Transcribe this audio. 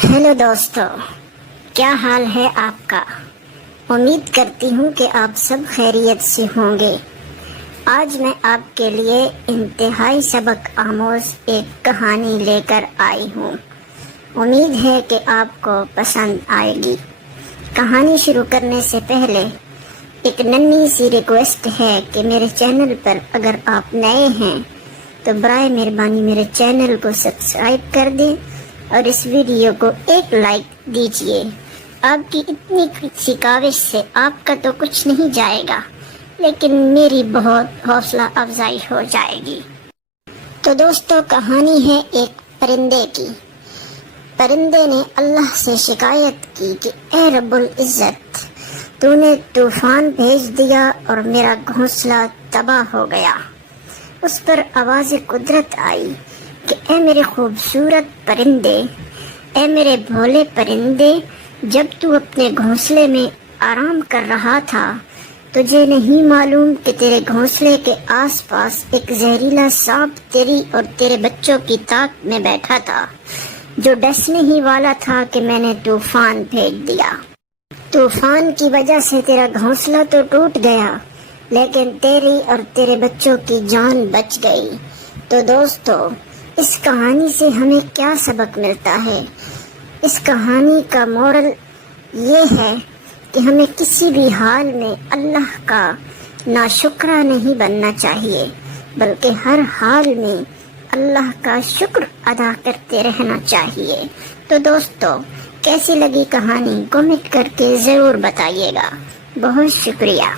Hello दोस्तों, क्या हाल है आपका। उम्मीद करती हूँ कि आप सब खैरियत से होंगे। आज मैं आपके लिए इंतहाई सबक आमोज एक कहानी लेकर आई हूँ। उम्मीद है कि आपको पसंद आएगी। कहानी शुरू करने से पहले एक नन्ही सी रिक्वेस्ट है कि मेरे चैनल पर अगर आप नए हैं तो बराए मेहरबानी मेरे चैनल को सब्सक्राइब कर दें और इस वीडियो को एक लाइक दीजिए। आपकी इतनी सी काविश से आपका तो कुछ नहीं जाएगा, लेकिन मेरी बहुत हौसला अफजाई हो जाएगी। तो दोस्तों, कहानी है एक परिंदे की। परिंदे ने अल्लाह से शिकायत की कि ए रब्बुल इज़्ज़त, तूने तूफान भेज दिया और मेरा घोंसला तबाह हो गया। उस पर आवाज़ कुदरत आई कि ए मेरे खूबसूरत परिंदे, ए मेरे भोले परिंदे, जब तू अपने घोंसले में आराम कर रहा था, तुझे नहीं मालूम कि तेरे घोंसले के आसपास एक जहरीला सांप तेरी और तेरे बच्चों की ताक में बैठा था, जो डसने ही वाला था कि मैंने तूफान भेज दिया। तूफान की वजह से तेरा घोंसला तो टूट गया, लेकिन तेरी और तेरे बच्चों की जान बच गई। तो दोस्तों, इस कहानी से हमें क्या सबक मिलता है? इस कहानी का मोरल ये है कि हमें किसी भी हाल में अल्लाह का नाशुक्रा नहीं बनना चाहिए, बल्कि हर हाल में अल्लाह का शुक्र अदा करते रहना चाहिए। तो दोस्तों, कैसी लगी कहानी कमेंट करके ज़रूर बताइएगा। बहुत शुक्रिया।